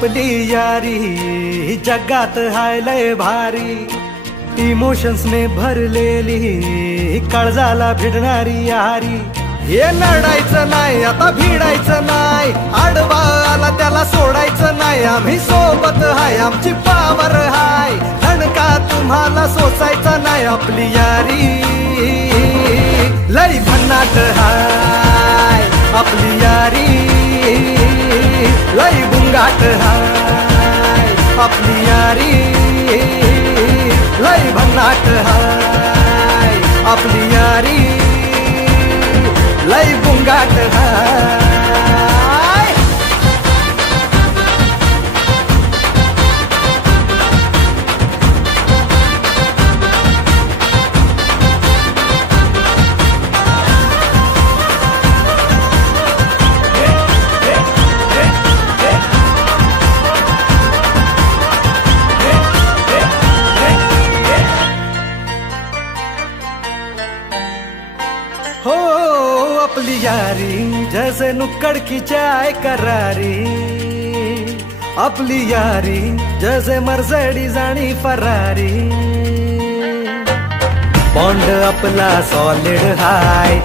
आपली यारी जगात हाय लय भारी, इमोशन्स ने भरलेली काळजाला भिडणारी यारी। हे लढायचं नाही आता भिडायचं नाही, आडवा आला त्याला सोडायचं नाही, आम्ही सोबत हाय आमची पावर हाय, धणका तुम्हाला सोसायचा नाही। आपली यारी लय भन्नाट हाय, आपली यारी लय गुंगाट हाय, आपली यारी लय भन्नाट हाय, आपली यारी लय गुंगाट हाय। हो अपनी यारी जैसे नुक्कड़ की चाय करारी, अपनी यारी जैसे मर्सिडीज आणि फरारी। बॉन्ड आपला सॉलिड हाय,